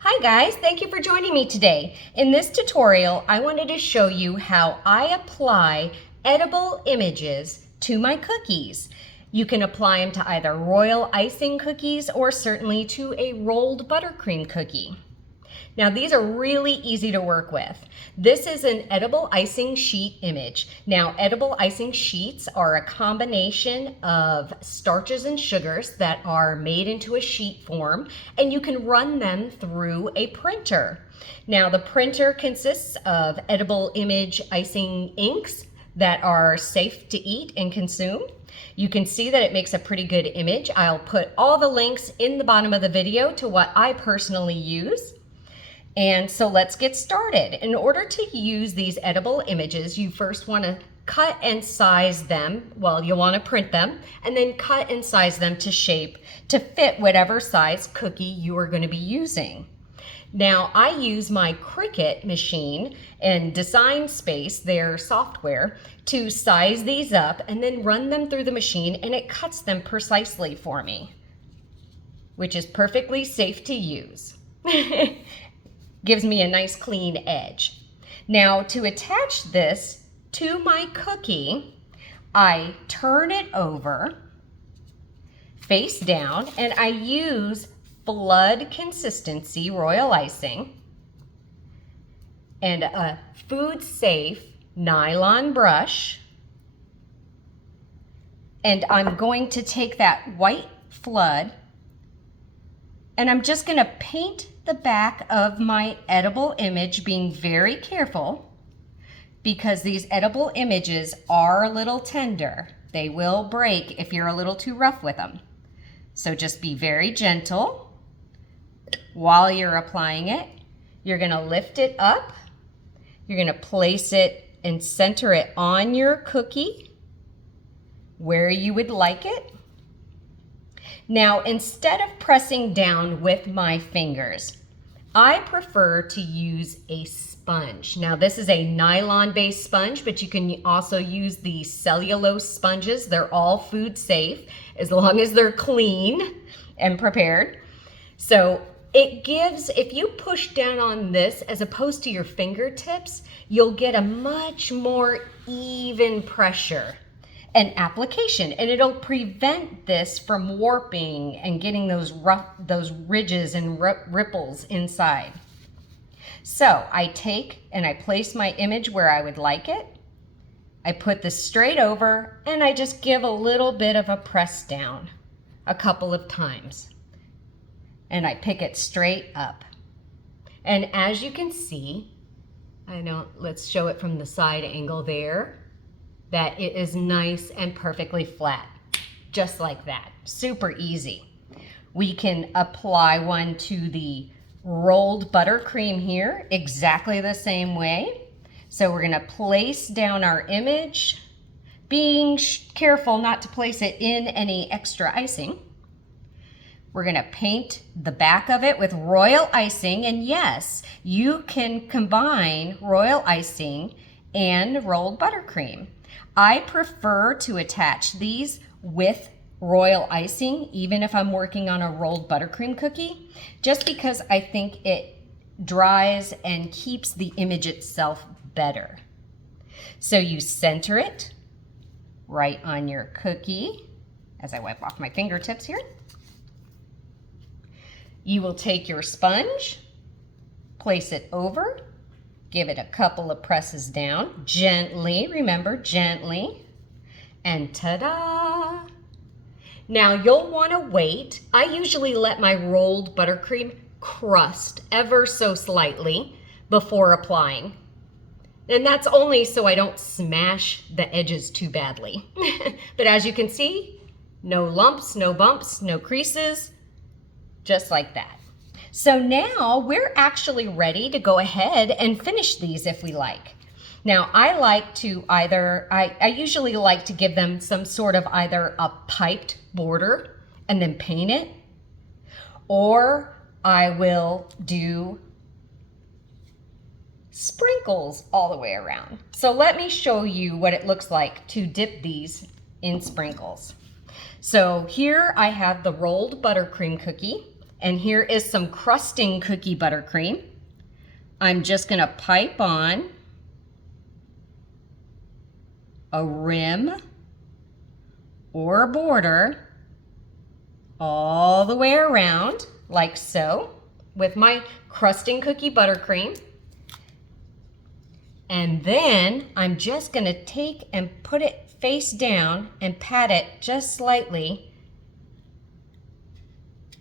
Hi guys, thank you for joining me today. In this tutorial, I wanted to show you how I apply edible images to my cookies. You can apply them to either royal icing cookies or certainly to a rolled buttercream cookie. Now these are really easy to work with. This is an edible icing sheet image. Now edible icing sheets are a combination of starches and sugars that are made into a sheet form, and you can run them through a printer. Now the printer consists of edible image icing inks that are safe to eat and consume. You can see that it makes a pretty good image. I'll put all the links in the bottom of the video to what I personally use. And so let's get started. In order to use these edible images, you first want to cut and size them. Well, you'll want to print them and then cut and size them to shape to fit whatever size cookie you are going to be using. Now, I use my Cricut machine and Design Space, their software, to size these up and then run them through the machine, and it cuts them precisely for me, which is perfectly safe to use. Gives me a nice clean edge. Now to attach this to my cookie, I turn it over face down and I use flood consistency royal icing and a food safe nylon brush, and I'm going to take that white flood and I'm just going to paint the back of my edible image, being very careful because these edible images are a little tender. They will break if you're a little too rough with them. So just be very gentle while you're applying it. You're going to lift it up. You're going to place it and center it on your cookie where you would like it. Now, instead of pressing down with my fingers, I prefer to use a sponge. Now, this is a nylon-based sponge, but you can also use the cellulose sponges. They're all food safe as long as they're clean and prepared. So it gives, if you push down on this as opposed to your fingertips, you'll get a much more even pressure and application, and it'll prevent this from warping and getting those ridges and ripples inside. So I take and I place my image where I would like it. I put this straight over and I just give a little bit of a press down a couple of times. And I pick it straight up. And as you can see, let's show it from the side angle there, that it is nice and perfectly flat, just like that. Super easy. We can apply one to the rolled buttercream here exactly the same way. So we're gonna place down our image, being careful not to place it in any extra icing. We're gonna paint the back of it with royal icing, and yes, you can combine royal icing and rolled buttercream. I prefer to attach these with royal icing, even if I'm working on a rolled buttercream cookie, just because I think it dries and keeps the image itself better. So you center it right on your cookie, as I wipe off my fingertips here. You will take your sponge, place it over, give it a couple of presses down, gently, remember, gently, and ta-da! Now you'll want to wait. I usually let my rolled buttercream crust ever so slightly before applying. And that's only so I don't smash the edges too badly. But as you can see, no lumps, no bumps, no creases, just like that. So now we're actually ready to go ahead and finish these if we like. Now I like to I usually like to give them some sort of either a piped border and then paint it, or I will do sprinkles all the way around. So let me show you what it looks like to dip these in sprinkles. So here I have the rolled buttercream cookie. And here is some crusting cookie buttercream. I'm just gonna pipe on a rim or a border all the way around, like so, with my crusting cookie buttercream. And then I'm just gonna take and put it face down and pat it just slightly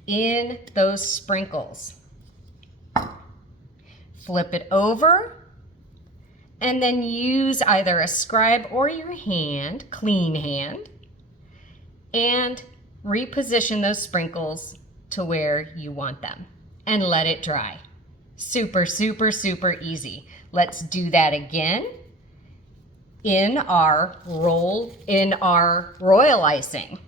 in those sprinkles. Flip it over and then use either a scribe or your hand, clean hand, and reposition those sprinkles to where you want them and let it dry. Super, super, super easy. Let's do that again in our royal icing.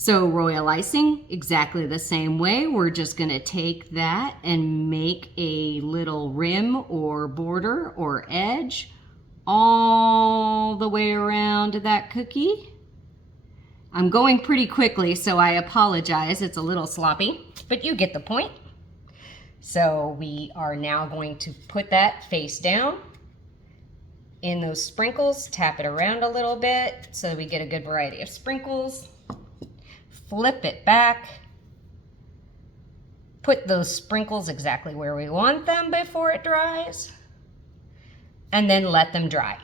So royal icing, exactly the same way. We're just gonna take that and make a little rim or border or edge all the way around that cookie. I'm going pretty quickly, so I apologize. It's a little sloppy, but you get the point. So we are now going to put that face down in those sprinkles, tap it around a little bit so we get a good variety of sprinkles. Flip it back, put those sprinkles exactly where we want them before it dries, and then let them dry.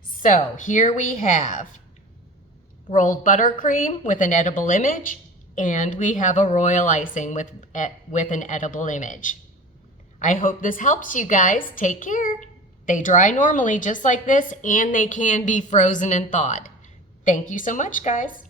So here we have rolled buttercream with an edible image, and we have a royal icing with an edible image. I hope this helps you guys. Take care. They dry normally just like this, and they can be frozen and thawed. Thank you so much, guys.